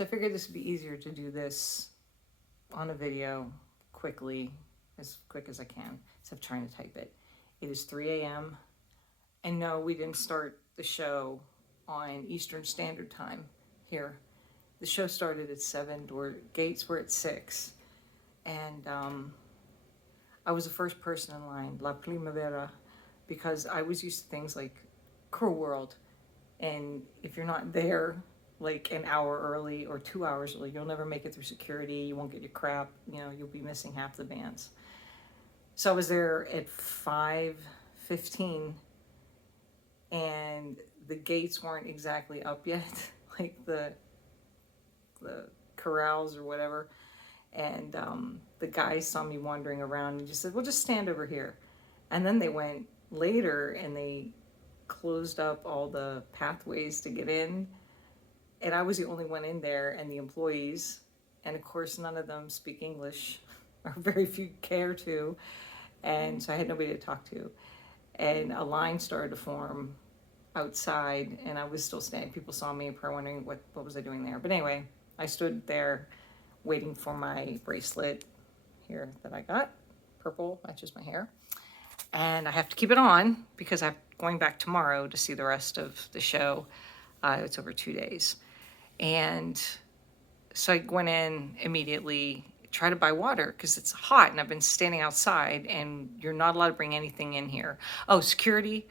So I figured this would be easier to do this on a video quickly, as quick as I can, instead of trying to type it. It is 3 a.m. And no, we didn't start the show on Eastern Standard Time here. The show started at 7, gates were at 6. And I was the first person in line, La Primavera, because I was used to things like Cruel World. And if you're not there like an hour early or 2 hours early, you'll never make it through security. You won't get your crap. You'll be missing half the bands. So I was there at 5:15, and the gates weren't exactly up yet, like the corrals or whatever. And the guy saw me wandering around and just said, "Well, just stand over here." And then they went later and they closed up all the pathways to get in. And I was the only one in there, and the employees. And of course, none of them speak English, or very few care to. And so I had nobody to talk to. And a line started to form outside, and I was still standing. People saw me, probably wondering what was I doing there. But anyway, I stood there waiting for my bracelet here that I got. Purple, matches my hair. And I have to keep it on because I'm going back tomorrow to see the rest of the show. It's over 2 days. And so I went in immediately, try to buy water because it's hot and I've been standing outside and you're not allowed to bring anything in here. Oh, security.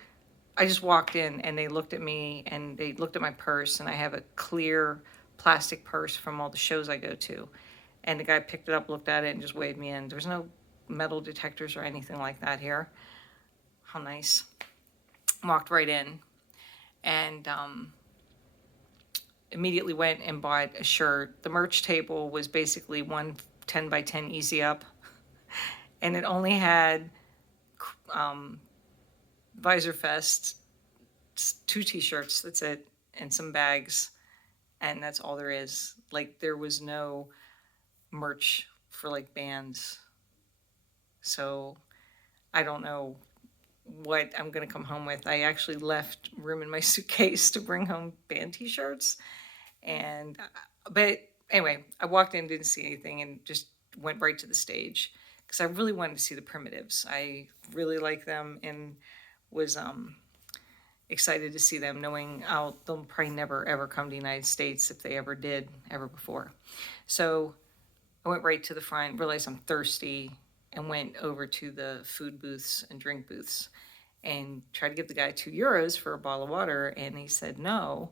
I just walked in and they looked at me and they looked at my purse, and I have a clear plastic purse from all the shows I go to. And the guy picked it up, looked at it, and just waved me in. There's no metal detectors or anything like that here. How nice. Walked right in and immediately went and bought a shirt. The merch table was basically one 10 by 10 easy up, and it only had Visorfest, 2 t-shirts, that's it, and some bags, and that's all there is. Like, there was no merch for like bands. So I don't know what I'm gonna come home with. I actually left room in my suitcase to bring home band t-shirts. And but anyway, I walked in, didn't see anything, and just went right to the stage because I really wanted to see the Primitives. I really like them and was excited to see them, knowing they'll probably never ever come to the United States if they ever did ever before. So I went right to the front, realized I'm thirsty, and went over to the food booths and drink booths and tried to give the guy €2 for a bottle of water, and he said no.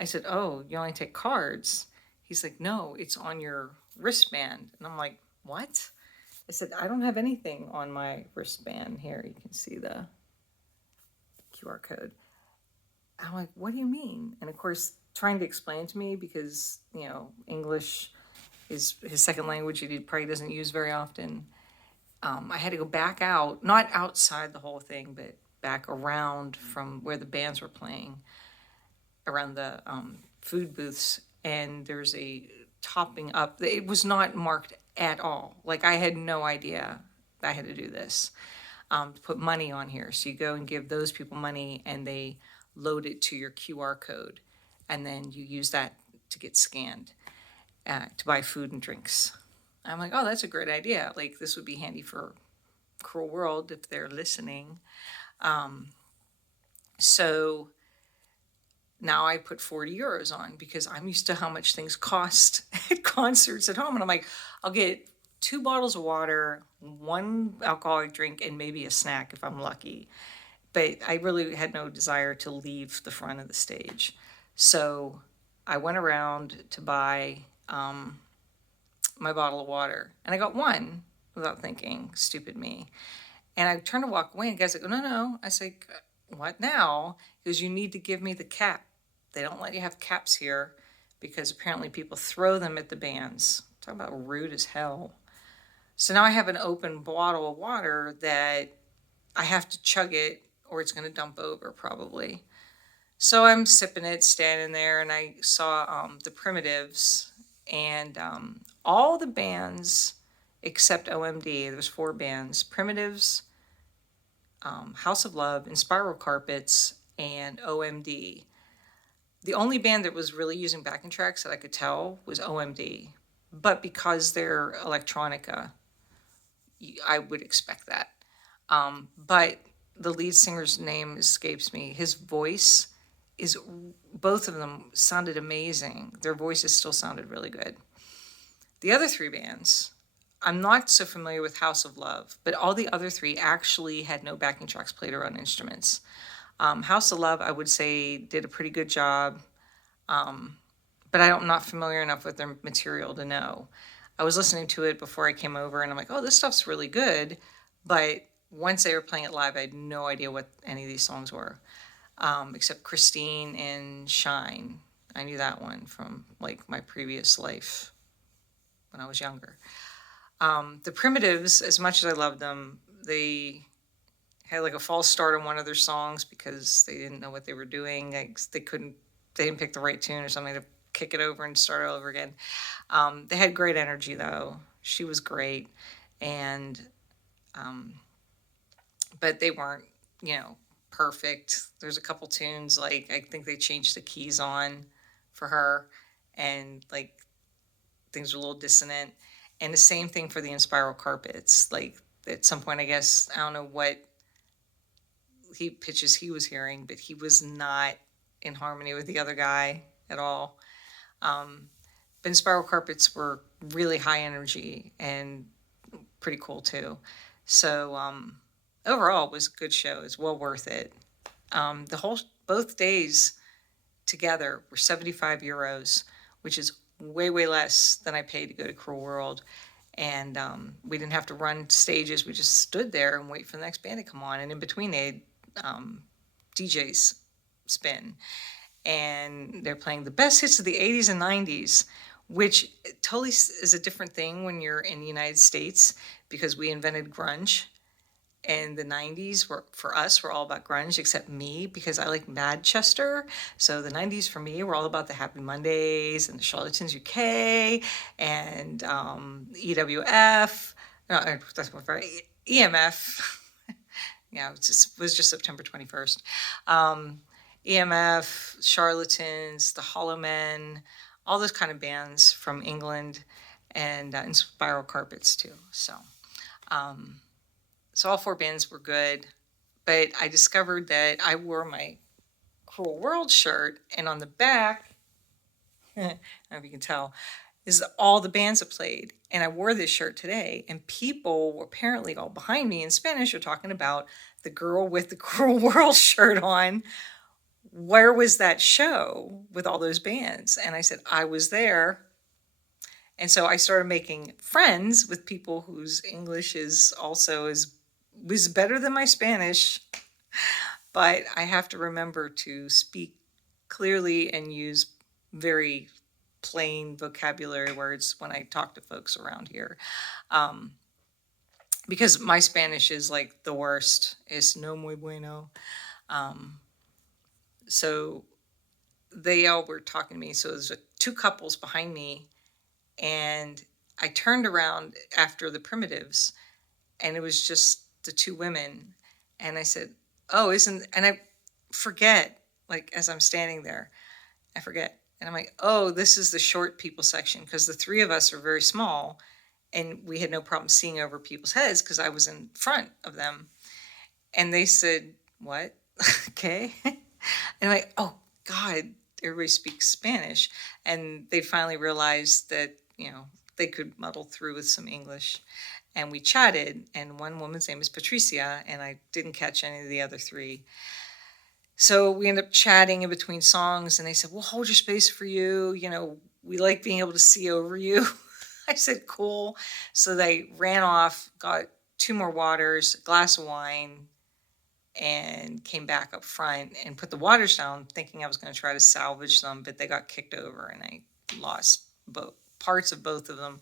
I said, "Oh, you only take cards?" He's like, "No, it's on your wristband." And I'm like, "What?" I said, "I don't have anything on my wristband." Here, you can see the QR code. I'm like, "What do you mean?" And of course, trying to explain to me, because, English is his second language, he probably doesn't use very often. I had to go back out, not outside the whole thing, but back around from where the bands were playing, around the food booths, and there's a topping up. It was not marked at all. Like, I had no idea I had to do this, to put money on here. So you go and give those people money, and they load it to your QR code, and then you use that to get scanned to buy food and drinks. I'm like, "Oh, that's a great idea. Like, this would be handy for Cruel World if they're listening." So now I put €40 on because I'm used to how much things cost at concerts at home. And I'm like, I'll get 2 bottles of water, 1 alcoholic drink, and maybe a snack if I'm lucky. But I really had no desire to leave the front of the stage. So I went around to buy my bottle of water, and I got 1 without thinking, stupid me. And I turned to walk away, and the guy's like, "Oh, no." I said, "What now?" He goes, "You need to give me the cap. They don't let you have caps here because apparently people throw them at the bands." Talk about rude as hell. So now I have an open bottle of water that I have to chug it or it's going to dump over probably. So I'm sipping it, standing there, and I saw the Primitives, and all the bands except OMD. There was 4 bands: Primitives, House of Love, and Spiral Carpets, and OMD. The only band that was really using backing tracks that I could tell was OMD. But because they're electronica, I would expect that. But the lead singer's name escapes me. His voice is, both of them sounded amazing. Their voices still sounded really good. The other three bands, I'm not so familiar with House of Love, but all the other three actually had no backing tracks played or on instruments. House of Love, I would say, did a pretty good job, but I'm not familiar enough with their material to know. I was listening to it before I came over, and I'm like, oh, this stuff's really good. But once they were playing it live, I had no idea what any of these songs were, except Christine and Shine. I knew that one from like my previous life when I was younger. The Primitives, as much as I loved them, they had like a false start on one of their songs because they didn't know what they were doing. Like, they didn't pick the right tune or something to kick it over and start all over again. They had great energy though. She was great, and but they weren't, you know, perfect. There's a couple tunes like I think they changed the keys on for her, and like things were a little dissonant. And the same thing for the Inspiral Carpets. Like at some point, I guess I don't know what pitches he was hearing, but he was not in harmony with the other guy at all. But Spiral Carpets were really high energy and pretty cool too. So overall, it was a good show. It's well worth it. The whole both days together were 75 euros, which is way less than I paid to go to Cruel World. And we didn't have to run stages. We just stood there and wait for the next band to come on. And in between, they had DJs spin, and they're playing the best hits of the 80s and 90s, which totally is a different thing when you're in the United States because we invented grunge. And the 90s were, for us, were all about grunge, except me, because I like Manchester. So the 90s for me were all about the Happy Mondays and the Charlatans UK and EWF. No, that's more right. EMF. Yeah, was just September 21st. EMF, Charlatans, the Hollow Men, all those kind of bands from England, and Spiral Carpets too. So all four bands were good, but I discovered that I wore my Cruel World shirt, and on the back, I don't know if you can tell, is all the bands that played. And I wore this shirt today, and people were apparently all behind me in Spanish are talking about the girl with the Cruel World shirt on. Where was that show with all those bands? And I said, I was there. And so I started making friends with people whose English is also was better than my Spanish, but I have to remember to speak clearly and use very plain vocabulary words when I talk to folks around here. Because my Spanish is like the worst. Es no muy bueno. So they all were talking to me. So there's two couples behind me, and I turned around after the Primitives, and it was just the two women, and I said, "Oh, isn't?" And I forget, like as I'm standing there, I forget, and I'm like, "Oh, this is the short people section," because the three of us are very small, and we had no problem seeing over people's heads because I was in front of them, and they said, "What?" Okay, and I'm like, "Oh God." Everybody speaks Spanish, and they finally realized that they could muddle through with some English, and we chatted. And one woman's name is Patricia, and I didn't catch any of the other three. So we ended up chatting in between songs, and they said, "We'll hold your space for you. We like being able to see over you." I said, "Cool." So they ran off, got two more waters, a glass of wine, and came back up front and put the waters down, thinking I was going to try to salvage them, but they got kicked over, and I lost both parts of both of them.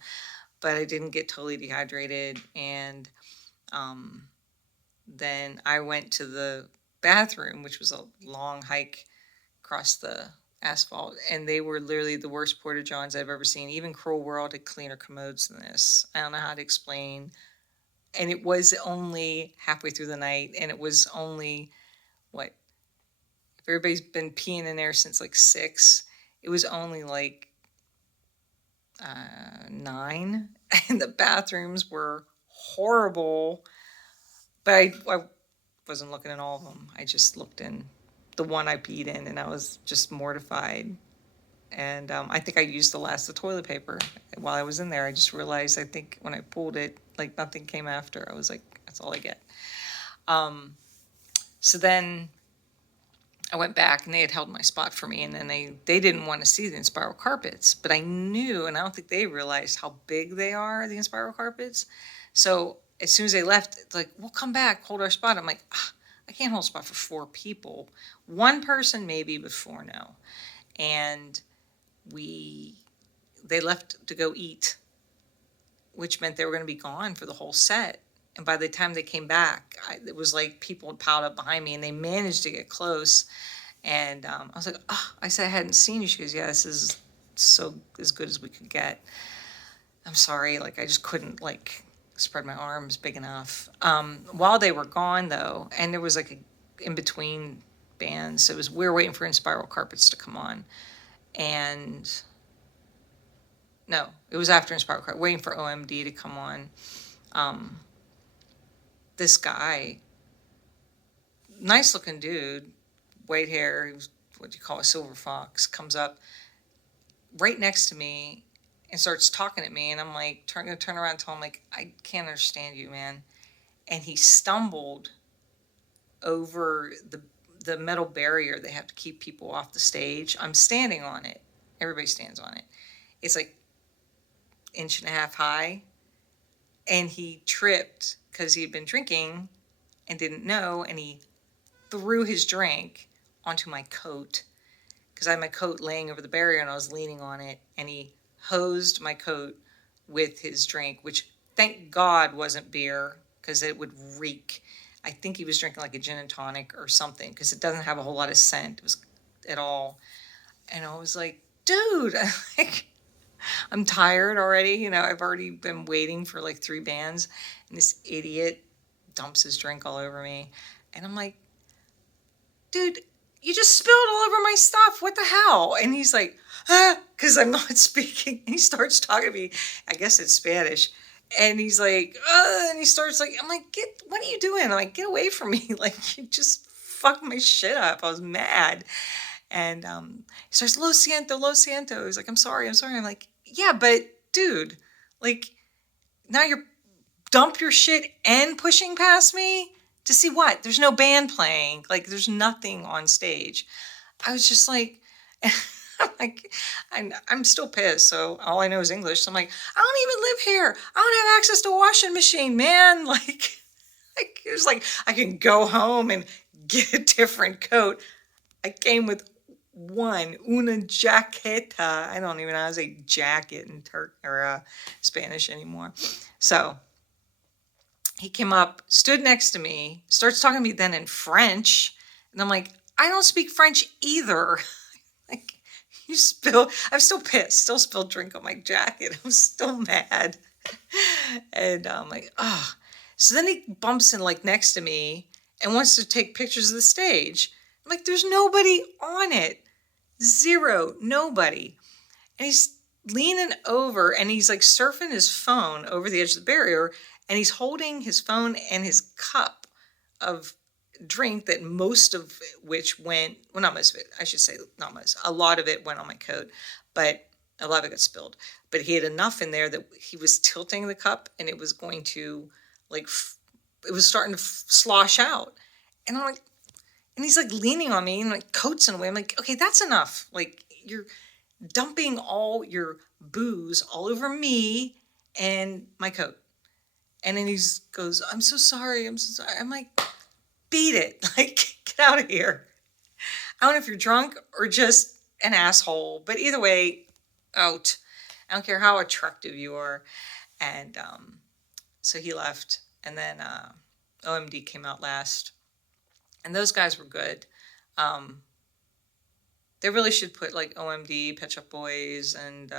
But I didn't get totally dehydrated, and then I went to the bathroom, which was a long hike across the asphalt, and they were literally the worst porta johns I've ever seen. Even Cruel World had cleaner commodes than this. I don't know how to explain. And it was only halfway through the night, and it was only what, everybody's been peeing in there since like 6. It was only like 9, and the bathrooms were horrible. But I wasn't looking in all of them. I just looked in the one I peed in, and I was just mortified. And I think I used the last of the toilet paper while I was in there. I just realized, I think when I pulled it, like nothing came after. I was like, that's all I get. So then I went back and they had held my spot for me, and then they didn't want to see the Inspiral carpets, but I knew, and I don't think they realized how big they are, the Inspiral carpets. So as soon as they left, it's like, we'll come back, hold our spot. I'm like, I can't hold a spot for 4 people. One person maybe, but 4 no. And they left to go eat, which meant they were going to be gone for the whole set. And by the time they came back, it was like people had piled up behind me, and they managed to get close. And I was like, I said, I hadn't seen you. She goes, yeah, this is so as good as we could get. I'm sorry, like I just couldn't like spread my arms big enough. While they were gone though, and there was like a in between bands, so we were waiting for Inspiral Carpets to come on, and no, it was after Inspiral Carpets, waiting for OMD to come on. This guy, nice looking dude, white hair, he was what do you call a silver fox, comes up right next to me and starts talking at me, and I'm like, gonna turn around and tell him, like, I can't understand you, man. And he stumbled over the metal barrier they have to keep people off the stage. I'm standing on it. Everybody stands on it. It's like 1.5 inches high, and he tripped because he had been drinking and didn't know, and he threw his drink onto my coat, because I had my coat laying over the barrier and I was leaning on it, and he hosed my coat with his drink, which thank God wasn't beer, because it would reek. I think he was drinking like a gin and tonic or something, because it doesn't have a whole lot of scent. It was at all. And I was like, dude, like, I'm tired already. You know, I've already been waiting for like 3 bands, and this idiot dumps his drink all over me. And I'm like, dude, you just spilled all over my stuff. What the hell? And he's like, because I'm not speaking. And he starts talking to me. I guess it's Spanish. And he's like, and he starts like, I'm like, what are you doing? I'm like, get away from me. Like, you just fucked my shit up. I was mad. And he starts, lo siento, lo siento. He's like, I'm sorry, I'm sorry. I'm like, yeah, but dude, like, now you're dump your shit and pushing past me to see what? There's no band playing. Like, there's nothing on stage. I was just like, I'm like, I'm still pissed. So all I know is English. So I'm like, I don't even live here. I don't have access to a washing machine, man. Like it was like I can go home and get a different coat. I came with una jaqueta. I don't even know how to say jacket in Spanish anymore. So he came up, stood next to me, starts talking to me then in French. And I'm like, I don't speak French either. Like, I'm still pissed, still spilled drink on my jacket. I'm still mad. And I'm like, oh. So then he bumps in like next to me and wants to take pictures of the stage. I'm like, there's nobody on it. 0, nobody. And he's leaning over and he's like surfing his phone over the edge of the barrier, and he's holding his phone and his cup of drink that most of which went, well, not most of it, I should say not most, a lot of it went on my coat, but a lot of it got spilled. But he had enough in there that he was tilting the cup and it was going to like, it was starting to slosh out. And I'm like, and he's like leaning on me and like coats in a way. I'm like, okay, that's enough. Like, you're dumping all your booze all over me and my coat. And then he goes, I'm so sorry. I'm so sorry. I'm like, beat it. Like, get out of here. I don't know if you're drunk or just an asshole, but either way, out. I don't care how attractive you are. And so he left. And then OMD came out last. And those guys were good. They really should put like OMD, Pet Shop Boys, and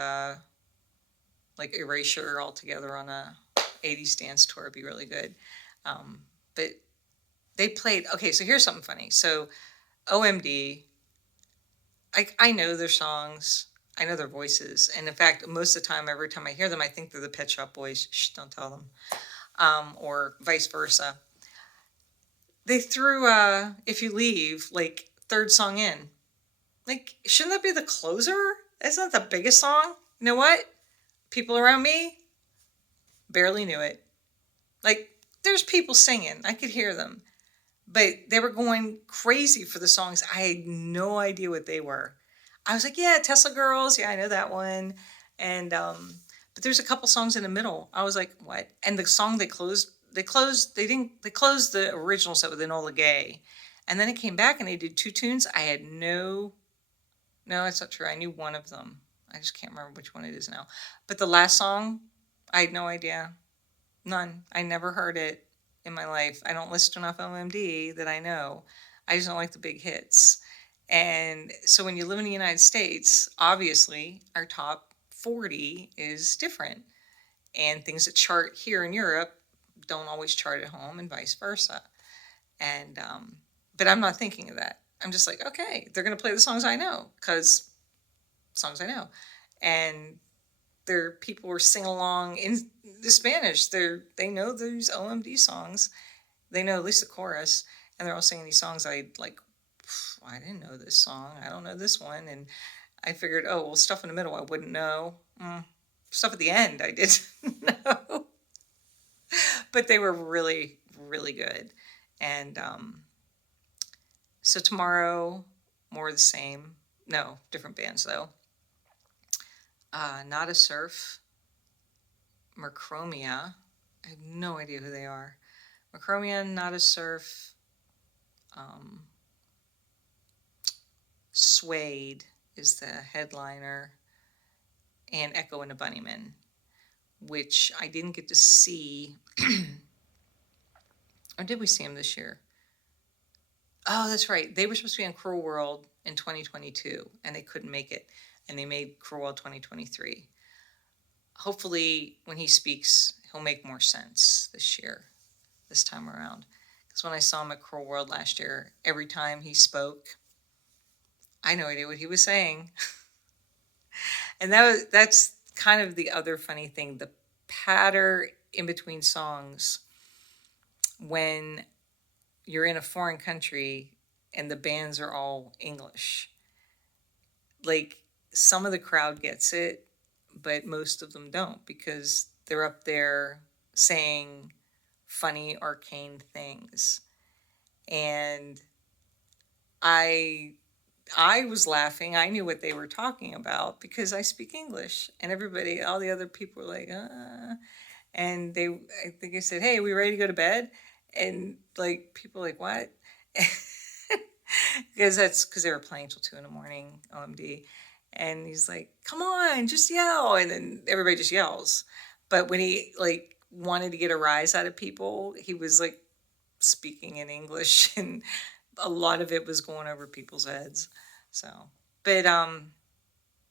like Erasure all together on a 80s dance tour. It'd be really good. But they played, okay, so here's something funny. So OMD, I know their songs. I know their voices. And in fact, most of the time, every time I hear them, I think they're the Pet Shop Boys. Shh, don't tell them. Or vice versa. They threw If You Leave, like, third song in. Like, shouldn't that be the closer? That's not the biggest song. You know what? People around me barely knew it. Like, there's people singing. I could hear them. But they were going crazy for the songs. I had no idea what they were. I was like, yeah, Tesla Girls. Yeah, I know that one. And, but there's a couple songs in the middle. I was like, what? And the song they closed the original set with Enola Gay. And then it came back and they did two tunes. I had no, that's not true. I knew one of them. I just can't remember which one it is now. But the last song, I had no idea. None. I never heard it in my life. I don't listen to enough OMD that I know. I just don't like the big hits. And so when you live in the United States, obviously our top 40 is different. And things that chart here in Europe don't always chart at home and vice versa. And, but I'm not thinking of that. I'm just like, okay, they're going to play the songs I know because songs I know. And their people were singing along in the Spanish. They know these OMD songs. They know at least the chorus, and they're all singing these songs. I like. I didn't know this song. I don't know this one, and I figured, oh well, stuff in the middle I wouldn't know. Stuff at the end I didn't know, but they were really really good. And so tomorrow, more of the same. No, different bands though. Not a Surf, Merchromia. I have no idea who they are. Merchromia, Not a Surf, um, Suede is the headliner, and Echo and the Bunnymen, which I didn't get to see. Or did we see them this year? Oh, that's right. They were supposed to be on Cruel World in 2022, and they couldn't make it. And they made Cruel World 2023. Hopefully, when he speaks, he'll make more sense this time around. Because when I saw him at Cruel World last year, every time he spoke, I had no idea what he was saying. And that's kind of the other funny thing, the patter in between songs when you're in a foreign country and the bands are all English. Like, some of the crowd gets it, but most of them don't because they're up there saying funny arcane things. And I I was laughing. I knew what they were talking about because I speak English, and all the other people were like, and I think I said, "Hey, we ready to go to bed?" And like people were like, "What?" Because they were playing till 2 in the morning, OMD, and he's like, "Come on, just yell!" And then everybody just yells. But when he like wanted to get a rise out of people, he was like speaking in English, and a lot of it was going over people's heads. So, but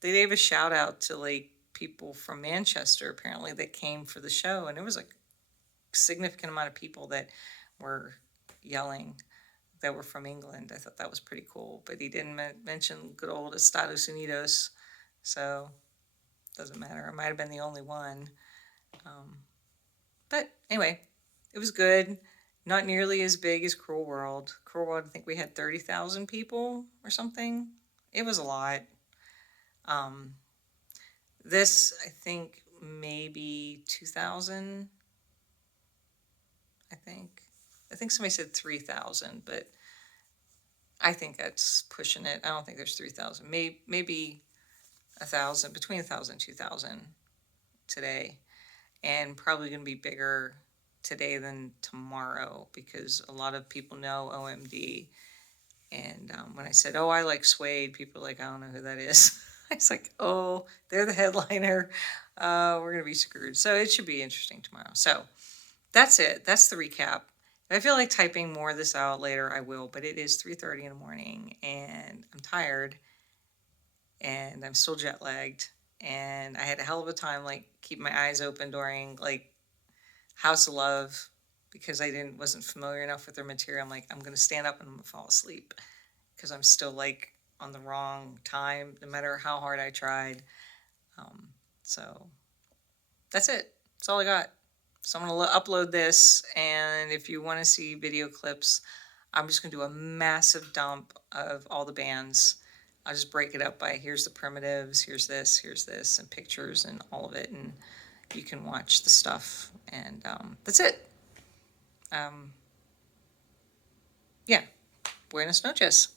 they gave a shout out to like people from Manchester apparently that came for the show, and it was like a significant amount of people that were yelling that were from England. I thought that was pretty cool, but he didn't mention good old Estados Unidos, so doesn't matter. I might have been the only one. Um, but anyway, it was good. Not nearly as big as Cruel World. Cruel World, I think we had 30,000 people or something. It was a lot. Um, this, I think, maybe 2,000. I think. I think somebody said 3,000, but I think that's pushing it. I don't think there's 3,000. Maybe 1,000, between 1,000 and 2,000 today. And probably going to be bigger today than tomorrow because a lot of people know OMD. And when I said, "Oh, I like Suede," people were like, "I don't know who that is." I was like, "Oh, they're the headliner. We're going to be screwed." So it should be interesting tomorrow. So that's it. That's the recap. If I feel like typing more of this out later, I will. But it is 3:30 in the morning, and I'm tired, and I'm still jet lagged, and I had a hell of a time like keeping my eyes open during like House of Love because I wasn't familiar enough with their material. I'm like, I'm going to stand up and I'm going to fall asleep because I'm still like on the wrong time, no matter how hard I tried. So that's it. That's all I got. So I'm going to upload this. And if you want to see video clips, I'm just going to do a massive dump of all the bands. I'll just break it up by here's the primitives, here's this, and pictures and all of it. And you can watch the stuff. And that's it. Yeah. Buenas noches.